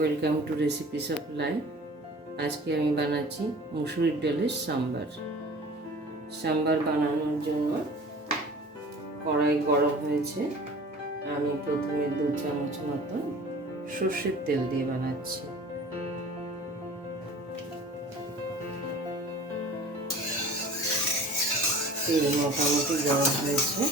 Welcome to recipes of life. আজকে আমি বানাচ্ছি মুসুরির ডালের সাম্বার। সাম্বার বানানোর জন্য কড়াই গরম হয়েছে। আমি প্রথমে 2 চামচ মতন সর্ষের তেল দিয়ে বানাচ্ছি। তেল মোটামুটি গরম হয়েছে।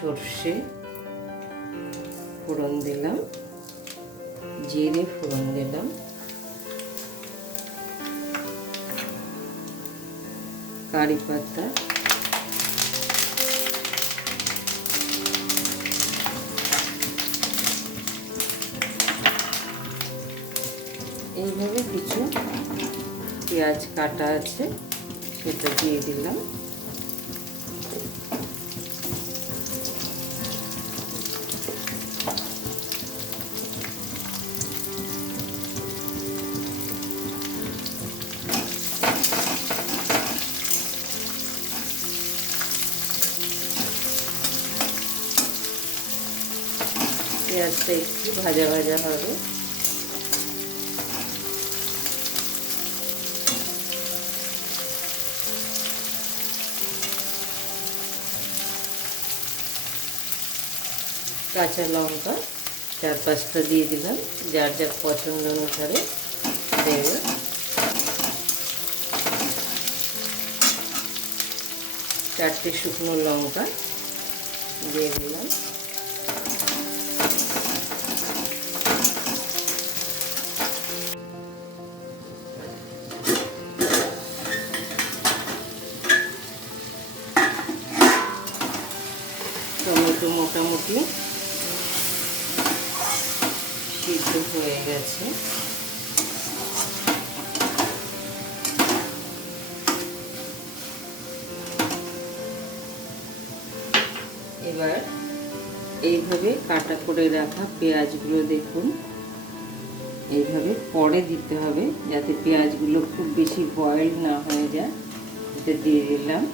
সর্ষে ফোড়ন দিলাম, জিরে ফোড়ন দিলাম, কারি পাতা, এইভাবে কিছু পেঁয়াজ কাটা আছে সেটা দিয়ে দিলাম। পেঁয়াজটা একটু ভাজা ভাজা হবে। কাঁচা লঙ্কা 4-5টা দিয়ে দিলাম, যার যার পছন্দ অনুসারে দেবে। চারটে শুকনো লঙ্কা দিয়ে দিলাম। টমেটো মোটামুটি সিদ্ধ হয়ে গেছে। এবার এইভাবে কাটা করে রাখা পেঁয়াজগুলো দেখুন, এইভাবে পরে দিতে হবে যাতে পেঁয়াজগুলো খুব বেশি বয়েল না হয়ে যায়। এটা দিয়ে দিলাম।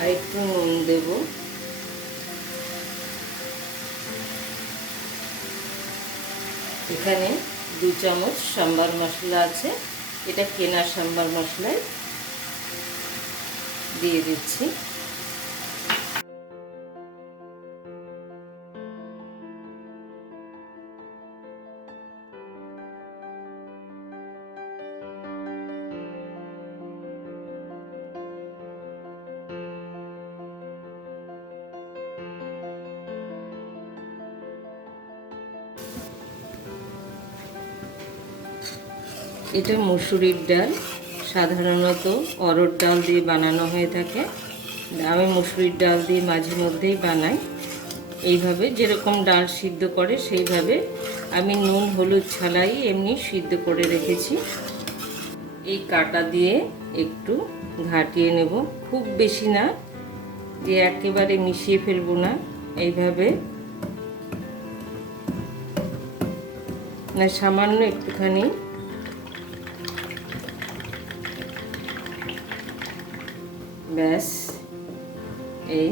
আর একটু নুন দেব। এখানে 2 চামচ সাম্বার মশলা আছে, এটা কেনা সাম্বার মশলায় দিয়ে দিচ্ছি। এটা মুসুরির ডাল, সাধারণত অরহর ডাল দিয়ে বানানো হয়ে থাকে। আমি মুসুরির ডাল দিয়ে মাঝে মধ্যেই বানাই। এইভাবে যেরকম ডাল সিদ্ধ করে সেইভাবে আমি নুন হলুদ ছাড়াই এমনি সিদ্ধ করে রেখেছি। এই কাটা দিয়ে একটু ঘাটিয়ে নেব, খুব বেশি না যে একেবারে মিশিয়ে ফেলবো না, এইভাবে না সামান্য একটুখানি ব্যাস। এই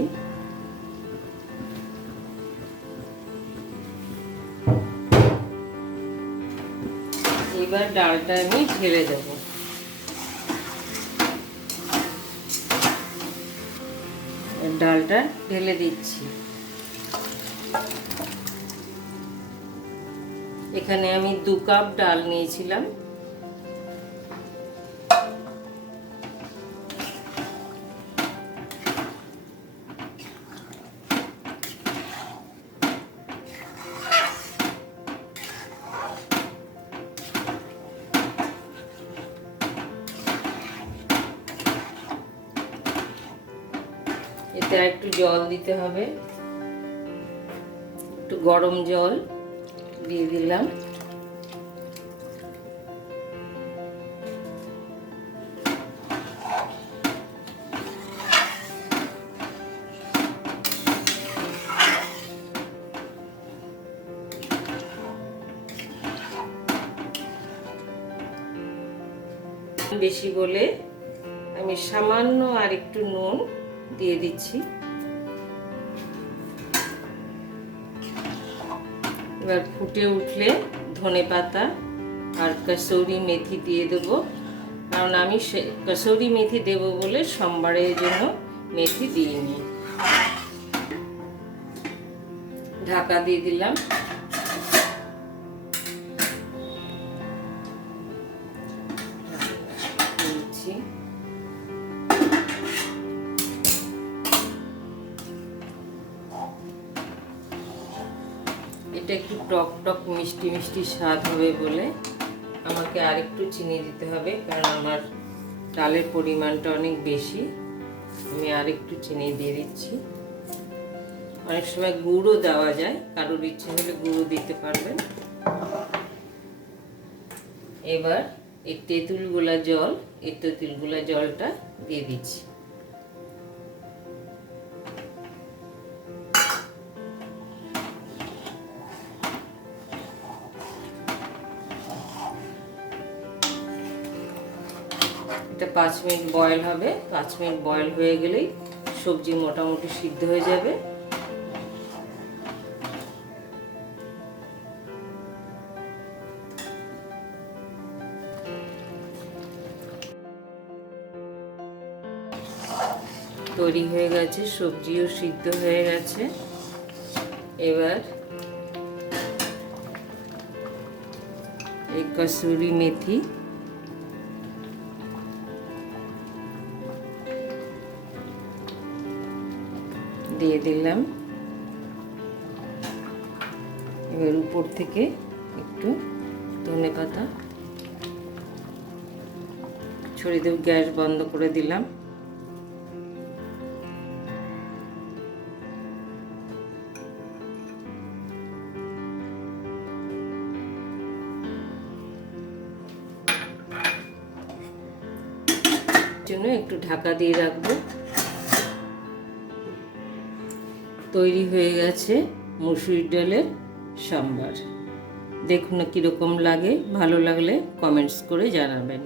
এবার ডালটা আমি ঢেলে দেব। ডালটা ঢেলে দিচ্ছি। এখানে আমি 2 কাপ ডাল নিয়েছিলাম। এতে একটু জল দিতে হবে, একটু গরম জল দিয়ে দিলাম। বেশি বলে আমি সামান্য আর একটু নুন দিয়ে দিচ্ছি। এবার ফুটে উঠলে ধনেপাতা আর কসুরি মেথি দিয়ে দেবো, কারণ আমি কসুরি মেথি দেব বলে সম্বারের জন্য মেথি দিইনি। ঢাকা দিয়ে দিলাম। এটা একটু টক টক মিষ্টি মিষ্টি স্বাদ হবে বলে আমাকে আরেকটু চিনি দিতে হবে, কারণ আমার ডালের পরিমাণটা অনেক বেশি। আমি আরেকটু চিনি দিয়ে দিচ্ছি। অনেক সময় গুঁড়ো দেওয়া যায়, কারোর ইচ্ছে হলে গুঁড়ো দিতে পারবেন। এবার এই তেঁতুল গোলা জল, এই তেঁতুল গোলা জলটা দিয়ে দিচ্ছি। এটা 5 মিনিট বয়েল হবে। 5 মিনিট বয়েল হয়ে গেলেই সবজি মোটামুটি সিদ্ধ হয়ে যাবে। তৈরি হয়ে গেছে, সবজিও সিদ্ধ হয়ে গেছে। এবার এই কসুরি মেথি দিয়ে দিলাম। এবার উপর থেকে একটু ধনেপাতা ছড়িয়ে দেব। গ্যাস বন্ধ করে দিলাম। জন্য একটু ঢাকা দিয়ে রাখবো। তৈরি হয়ে গেছে মুসুরির ডালের সাম্বার। দেখুন না কীরকম লাগে। ভালো লাগলে কমেন্টস করে জানাবেন।